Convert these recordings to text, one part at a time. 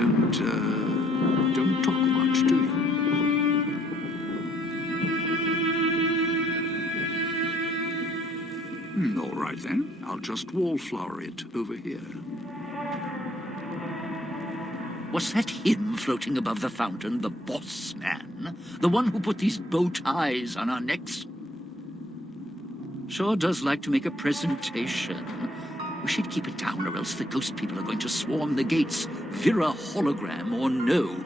don't talk much, do you? All right then, I'll just wallflower it over here. Was that him floating above the fountain, the boss man? The one who put these bow ties on our necks? Sure does like to make a presentation. We should keep it down, or else the ghost people are going to swarm the gates, Vera hologram or no.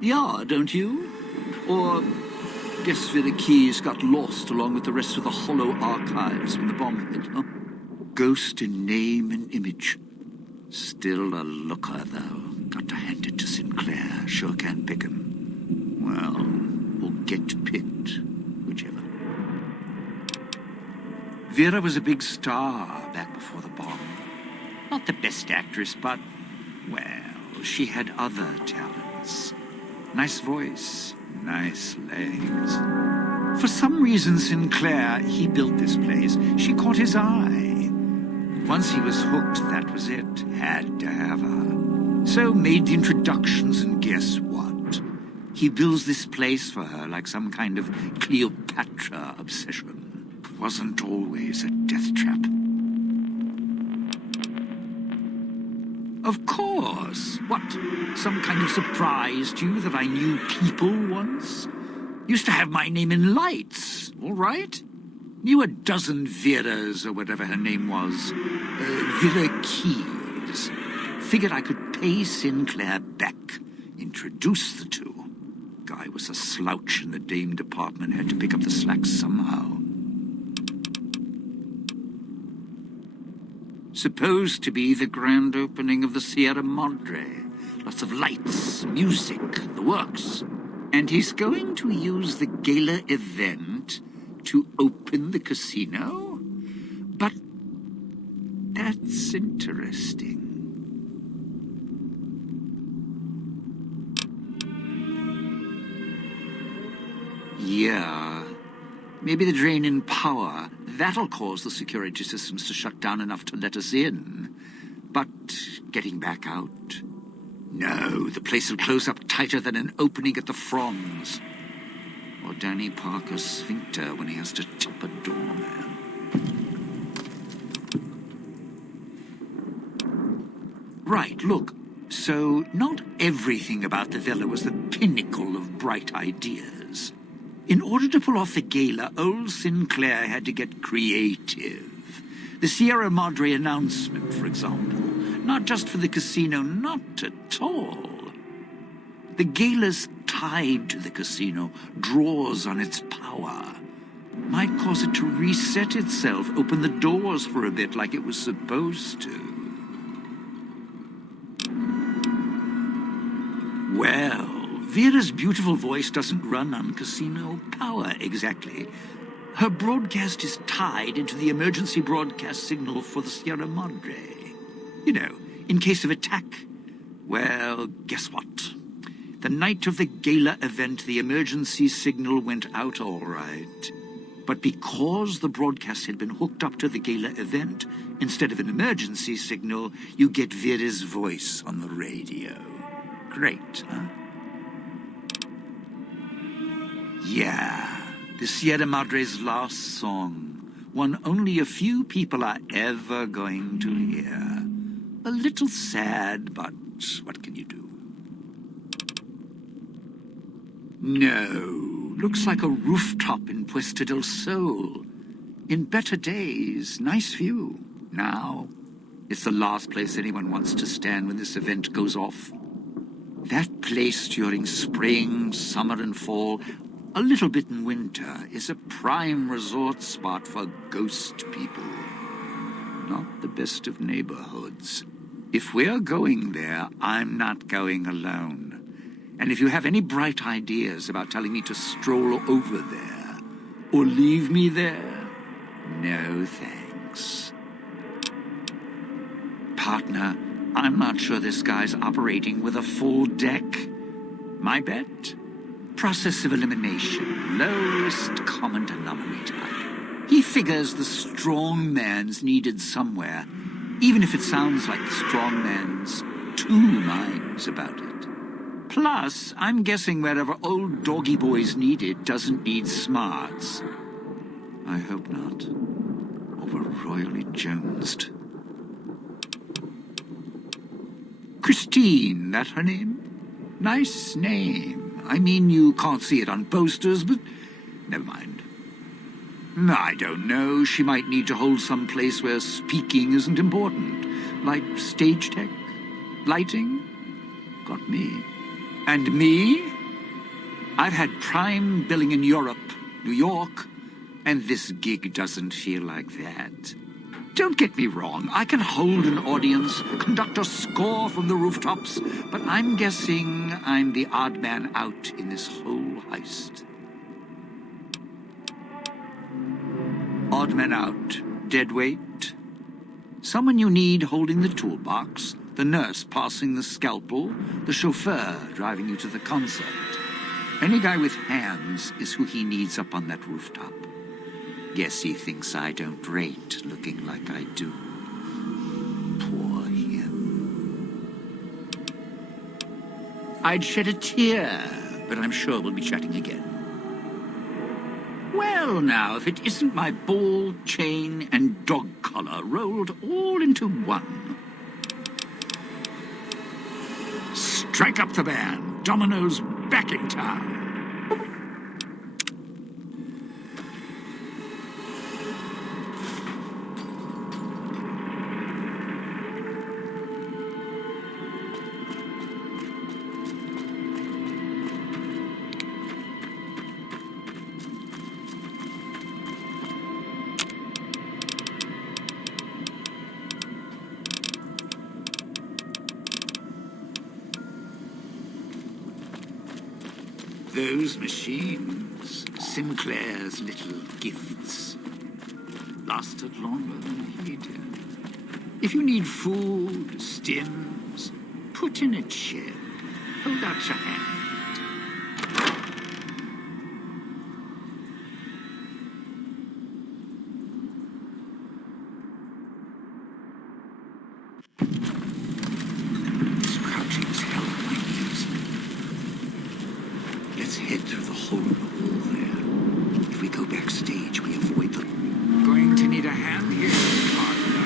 Yeah, don't you? Or guess Vera Keys got lost along with the rest of the Hollow archives when the bomb hit, huh? Ghost in name and image. Still a looker, though. Got to hand it to Sinclair. Sure can pick him. Well, or get picked. Whichever. Vera was a big star back before the bomb. Not the best actress, but, well, she had other talents. Nice voice, nice legs. For some reason, Sinclair, he built this place. She caught his eye. Once he was hooked, that was it. Had to have her. So made the introductions, and guess what? He builds this place for her like some kind of Cleopatra obsession. Wasn't always a death trap. Of course. What? Some kind of surprise to you that I knew people once? Used to have my name in lights, all right? Knew a dozen Veras, or whatever her name was. Vera Keys. Figured I could pay Sinclair back. Introduce the two. Guy was a slouch in the dame department. Had to pick up the slack somehow. Supposed to be the grand opening of the Sierra Madre. Lots of lights, music, the works. And he's going to use the gala event to open the casino? But that's interesting. Yeah, maybe the drain in power. That'll cause the security systems to shut down enough to let us in. But getting back out? No, the place will close up tighter than an opening at the Fronds. Or Danny Parker's sphincter when he has to tip a doorman. Right, look. So, not everything about the villa was the pinnacle of bright ideas. In order to pull off the gala, old Sinclair had to get creative. The Sierra Madre announcement, for example. Not just for the casino, not at all. The gala's tied to the casino, draws on its power. Might cause it to reset itself, open the doors for a bit like it was supposed to. Well, Vera's beautiful voice doesn't run on casino power, exactly. Her broadcast is tied into the emergency broadcast signal for the Sierra Madre. You know, in case of attack. Well, guess what? The night of the gala event, the emergency signal went out all right. But because the broadcast had been hooked up to the gala event, instead of an emergency signal, you get Vera's voice on the radio. Great, huh? Yeah, the Sierra Madre's last song. One only a few people are ever going to hear. A little sad, but what can you do? No, looks like a rooftop in Puesta del Sol. In better days, nice view. Now, it's the last place anyone wants to stand when this event goes off. That place during spring, summer and fall, a little bit in winter, is a prime resort spot for ghost people. Not the best of neighborhoods. If we're going there, I'm not going alone. And if you have any bright ideas about telling me to stroll over there, or leave me there, no thanks. Partner, I'm not sure this guy's operating with a full deck. My bet? Process of elimination, lowest common denominator. He figures the strong man's needed somewhere, even if it sounds like the strong man's two minds about it. Plus, I'm guessing wherever old doggy boy's needed doesn't need smarts. I hope not. Or we're royally jonesed. Christine, that her name? Nice name. I mean, you can't see it on posters, but never mind. I don't know. She might need to hold some place where speaking isn't important. Like stage tech, lighting. Got me. And me? I've had prime billing in Europe, New York, and this gig doesn't feel like that. Don't get me wrong, I can hold an audience, conduct a score from the rooftops, but I'm guessing I'm the odd man out in this whole heist. Odd man out, dead weight. Someone you need holding the toolbox, the nurse passing the scalpel, the chauffeur driving you to the concert. Any guy with hands is who he needs up on that rooftop. Guess he thinks I don't rate looking like I do. Poor him. I'd shed a tear, but I'm sure we'll be chatting again. Well, now, if it isn't my ball, chain, and dog collar rolled all into one. Strike up the band. Domino's back in town. Those machines, Sinclair's little gifts, lasted longer than he did. If you need food, stims, put in a chair. Hold out your hand. It's crouching as hell on my knees. Let's head through the hole in the wall there. If we go backstage, we avoid them. Going to need a hand here, partner.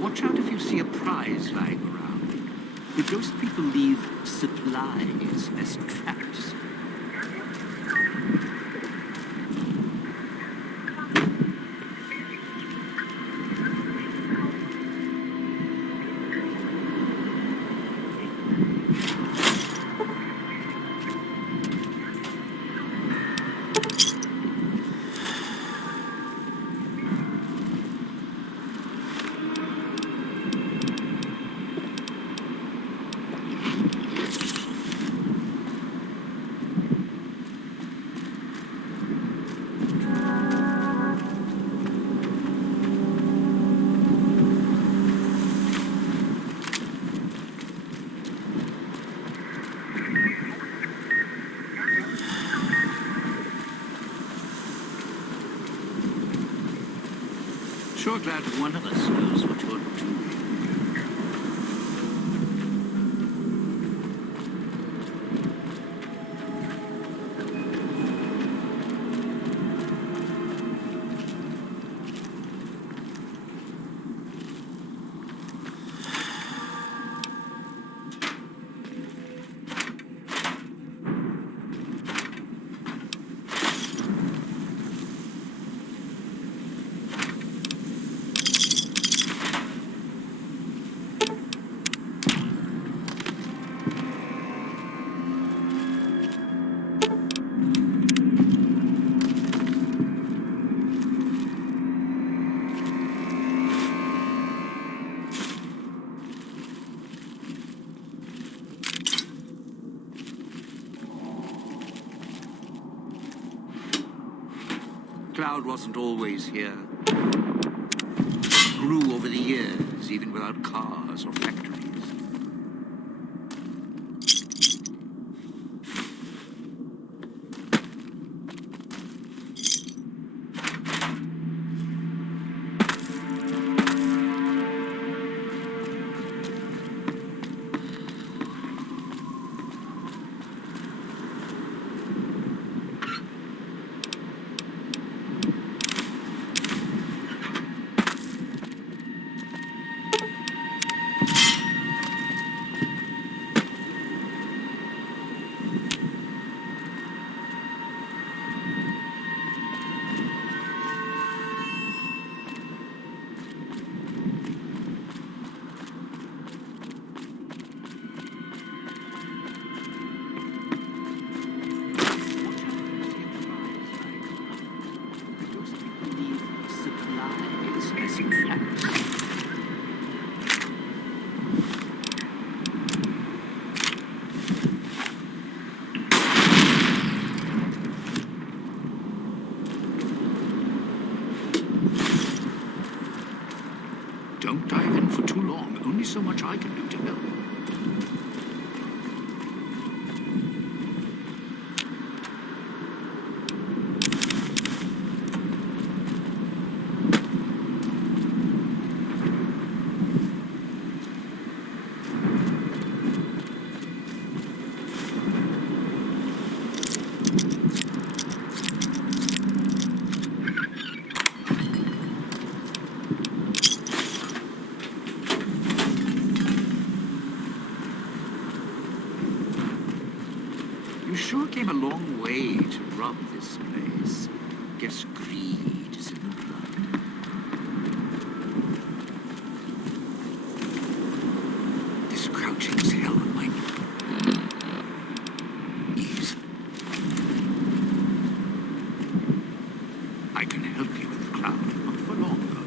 Watch out if you see a prize lying around. The ghost people leave supplies as traps. sure glad one of us knows what you're doing. Cloud wasn't always here. It grew over the years, even without cars or factories. Don't dive in for too long. Only so much I can do to help. You sure came a long way to rob this place. Guess greed is in the blood. This crouching's hell on my knees. I can help you with the cloud, not for long, though.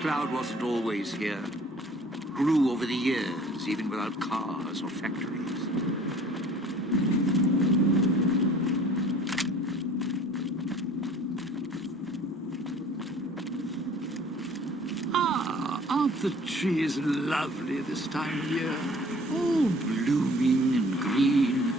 Cloud wasn't always here. Grew over the years, even without cars or factories. Aren't the trees lovely this time of year? All blooming and green.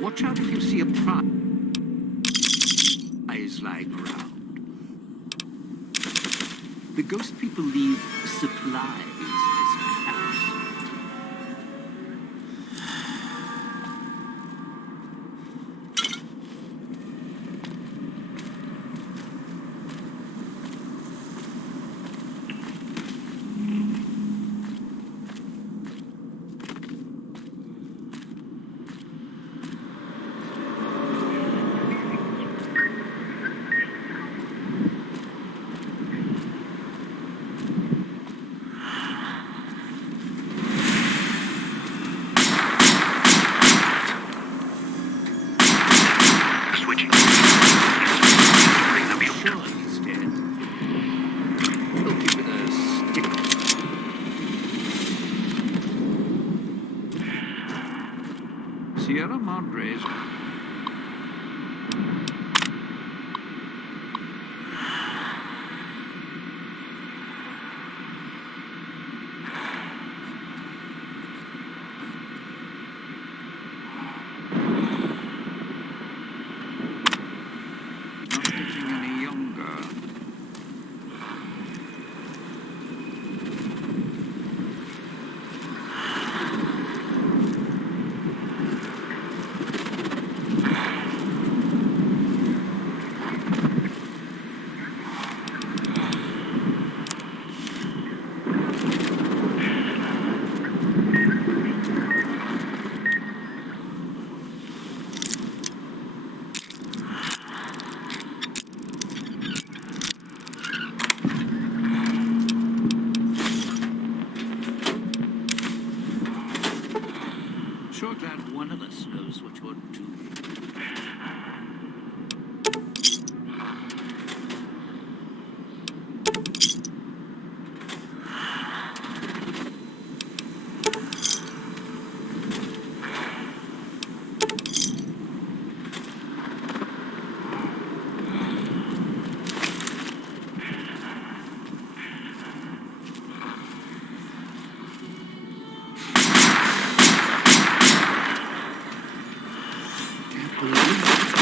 Watch out if you see a prize lying around. The ghost people leave supplies as perhaps. Sierra Madre's. Not getting any younger. Sure glad one of us knows what you're doing. Can't believe it.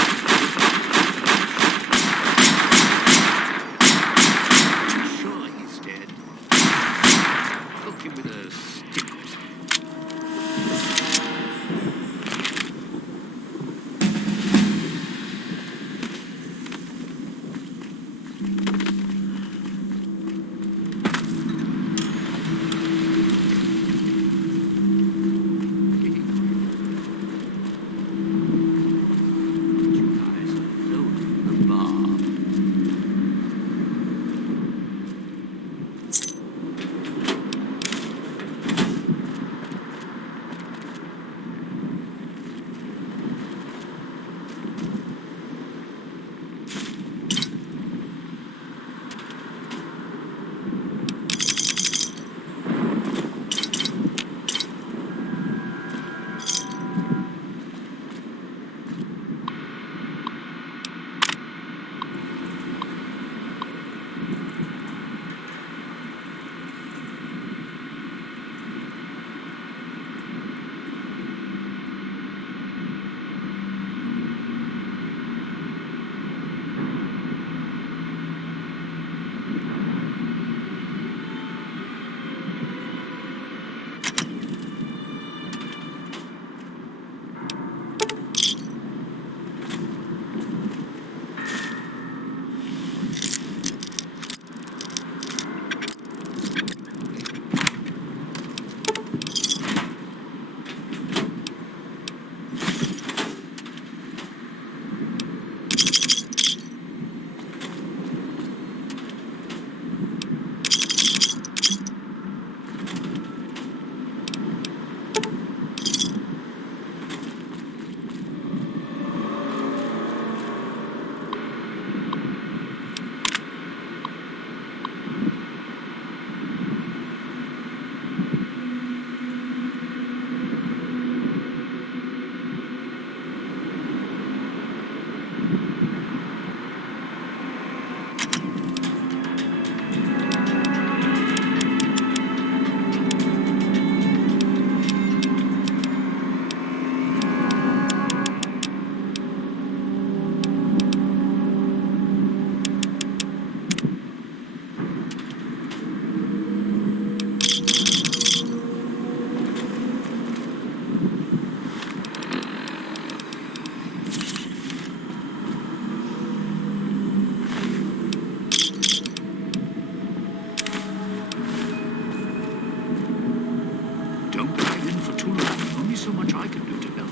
so much I can do to help.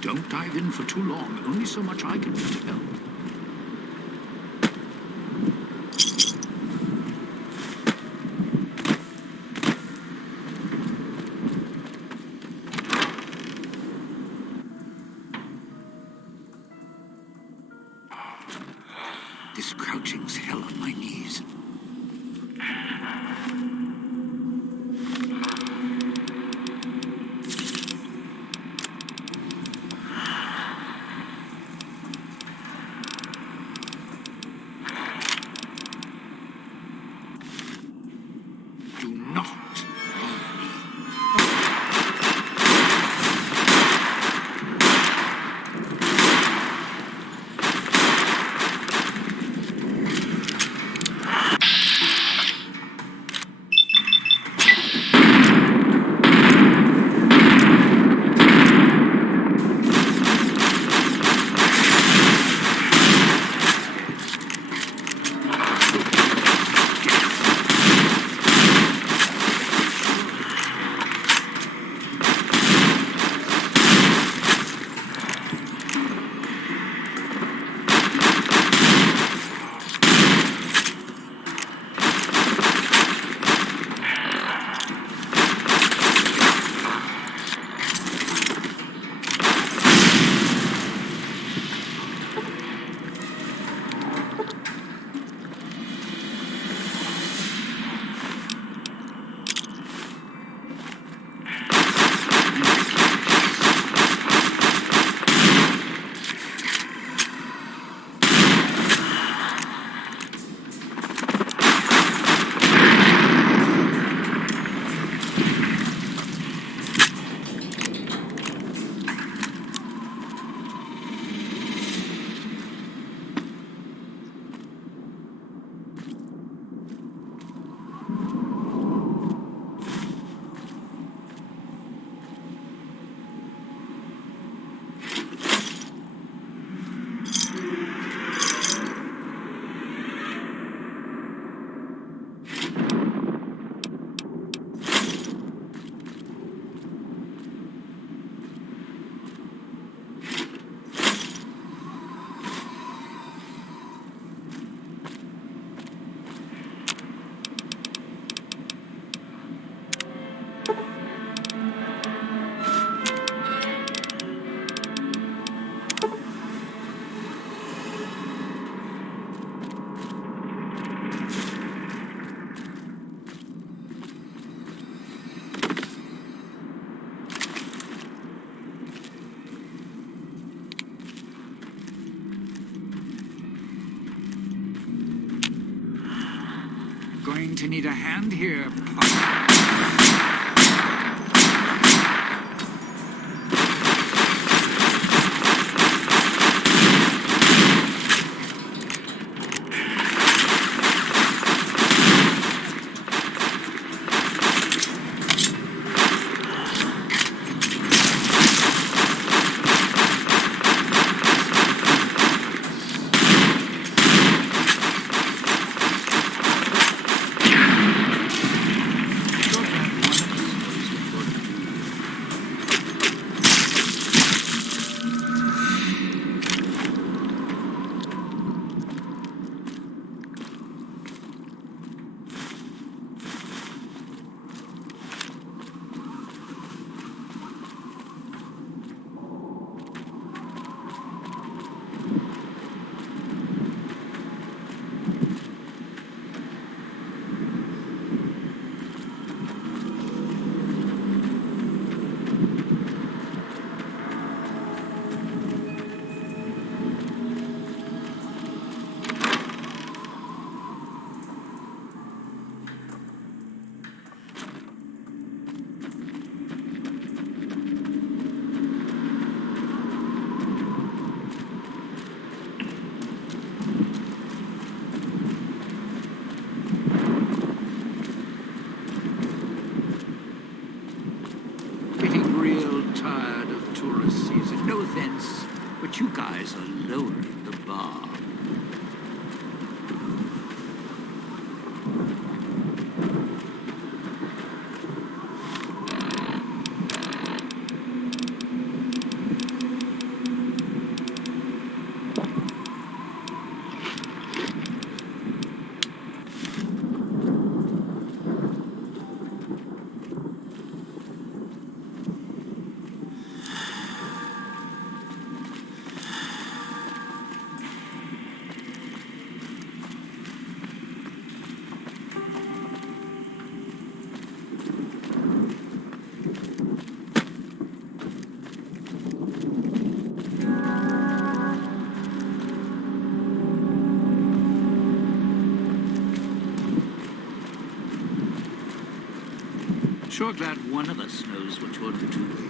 Don't dive in for too long. Only so much I can do to help. This crouching's hell on my knees. Do not. Going to need a hand here. Sure glad one of us knows what you're doing.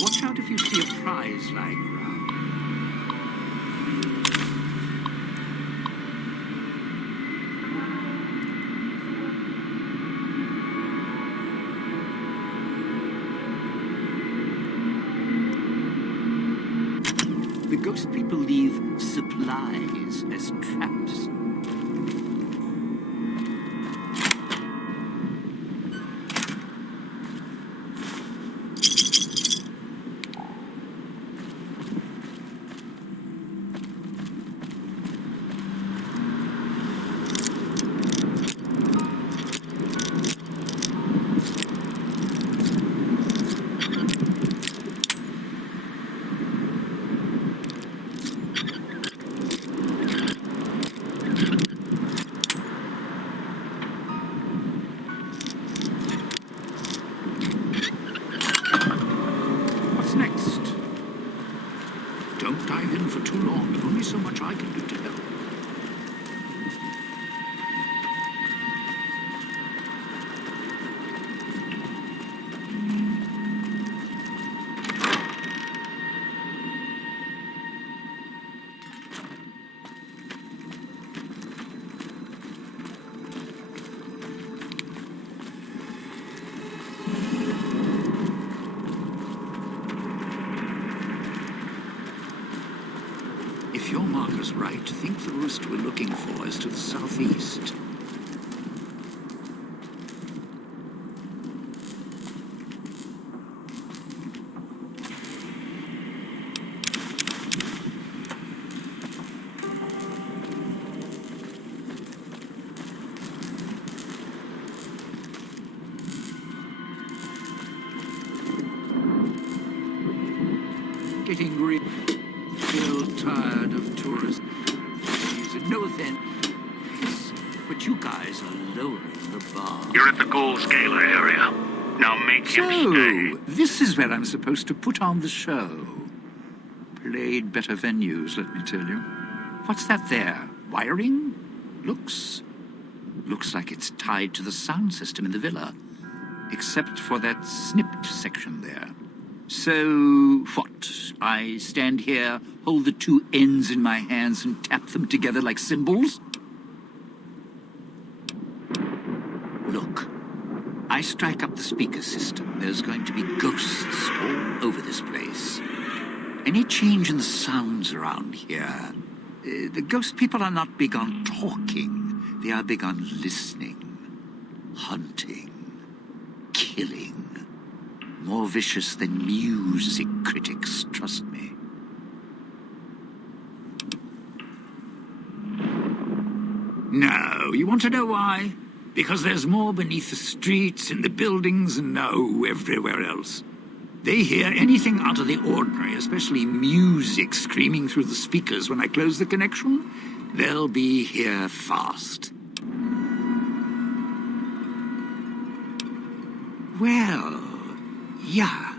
Watch out if you see a prize lying around. The ghost people leave supplies as traps. What's next? Don't dive in for too long. Only so much I can do to help. If your marker's right, think the roost we're looking for is to the southeast. Getting real tired of tourists. No offense, but you guys are lowering the bar. You're at the goal scaler area. Now make him stay. So, this is where I'm supposed to put on the show. Played better venues, let me tell you. What's that there? Wiring? Looks like it's tied to the sound system in the villa. Except for that snipped section there. So, what? I stand here, hold the two ends in my hands and tap them together like cymbals? Look, I strike up the speaker system. There's going to be ghosts all over this place. Any change in the sounds around here? The ghost people are not big on talking. They are big on listening, hunting, killing. More vicious than music critics, trust me. No, you want to know why? Because there's more beneath the streets, in the buildings, and everywhere else. They hear anything out of the ordinary, especially music screaming through the speakers when I close the connection. They'll be here fast. Well, yeah.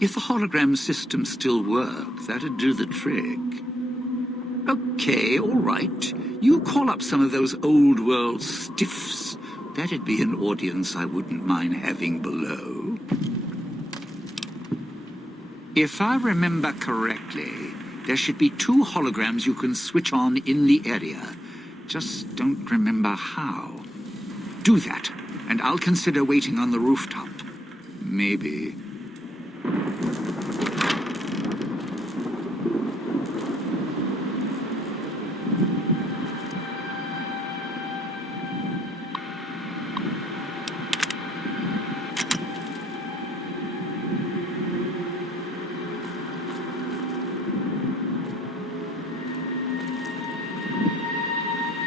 If the hologram system still worked, that'd do the trick. Okay, all right. You call up some of those old-world stiffs. That'd be an audience I wouldn't mind having below. If I remember correctly, there should be 2 holograms you can switch on in the area. Just don't remember how. Do that. And I'll consider waiting on the rooftop. Maybe.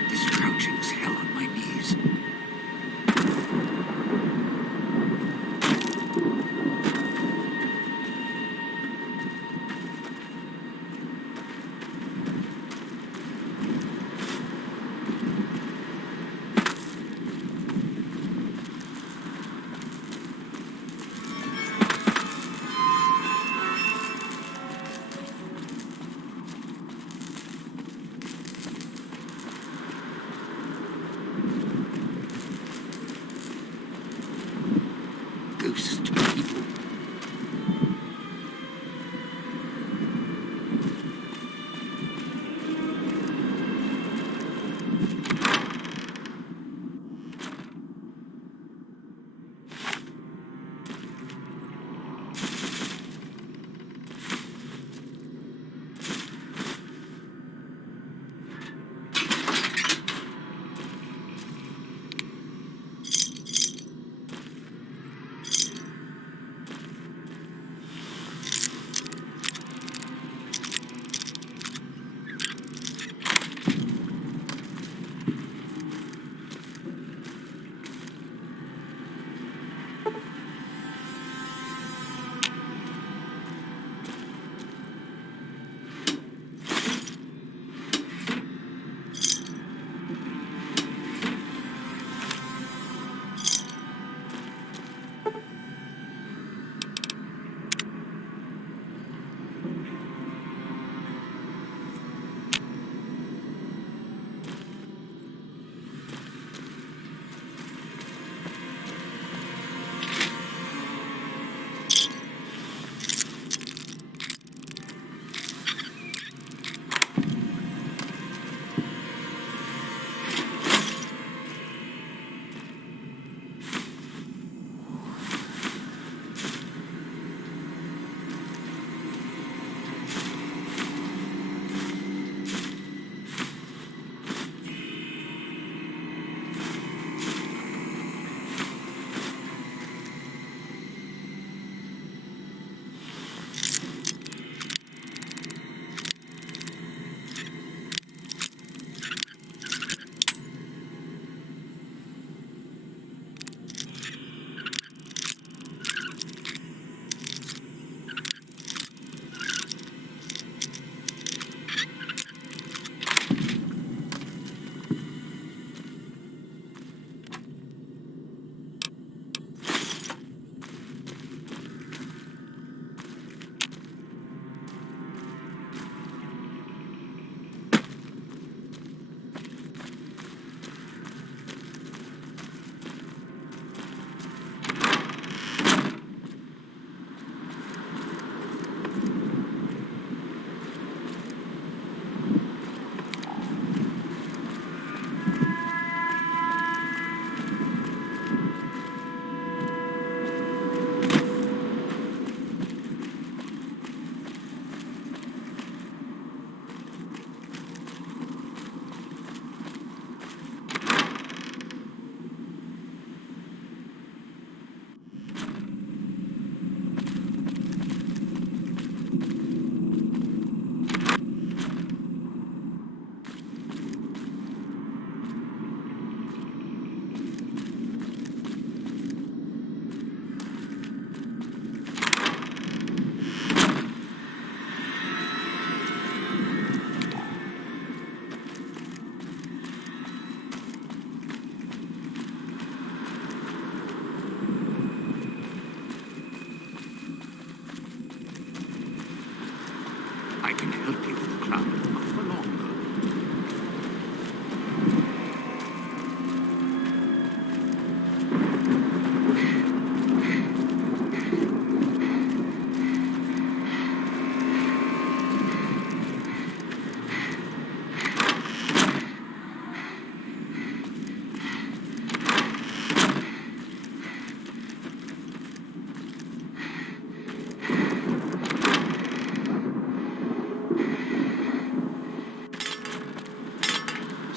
This crouching's hell on my knees.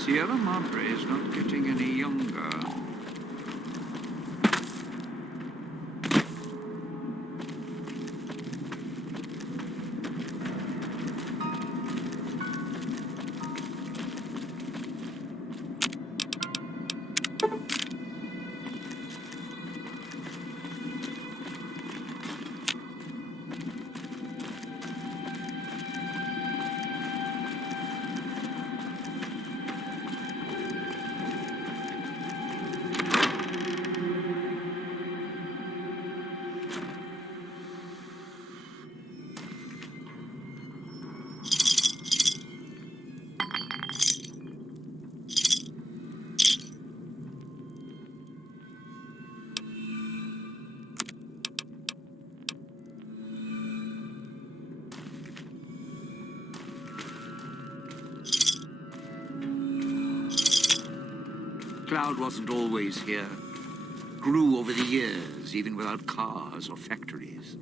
Sierra Madre is not getting any younger. Cloud wasn't always here. Grew over the years, even without cars or factories.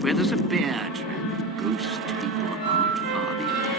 Where there's a bear track, ghost people aren't far behind.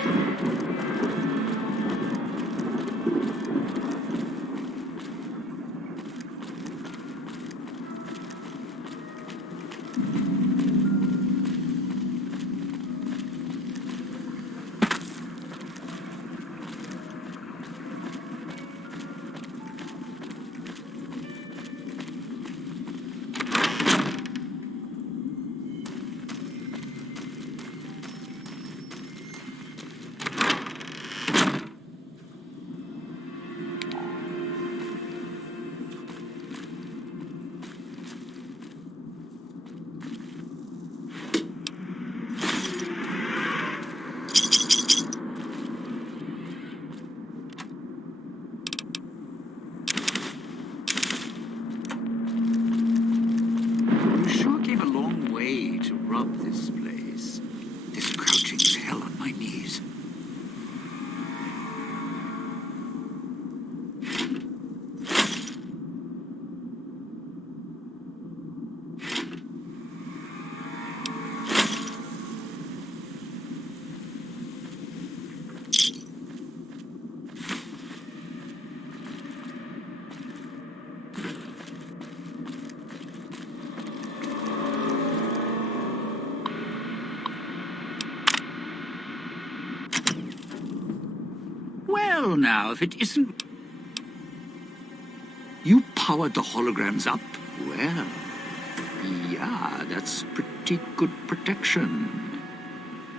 You sure came a long way to rob this place. This crouching's hell on my knees. Well, now, if it isn't... You powered the holograms up? Well, yeah, that's pretty good protection.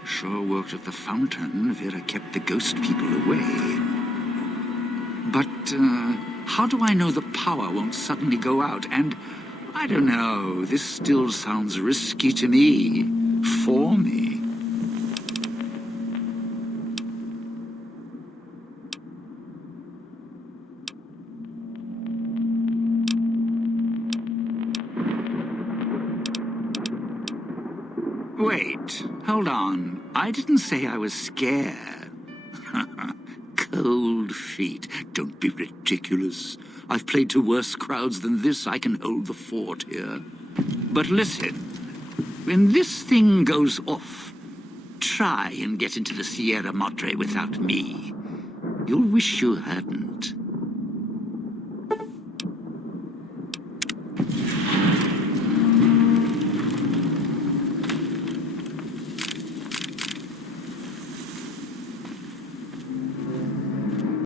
Sure worked at the fountain. Vera kept the ghost people away. But, how do I know the power won't suddenly go out? And I don't know. This still sounds risky to me. For me. Wait, hold on. I didn't say I was scared. Cold feet. Don't be ridiculous. I've played to worse crowds than this. I can hold the fort here. But listen, when this thing goes off, try and get into the Sierra Madre without me. You'll wish you hadn't.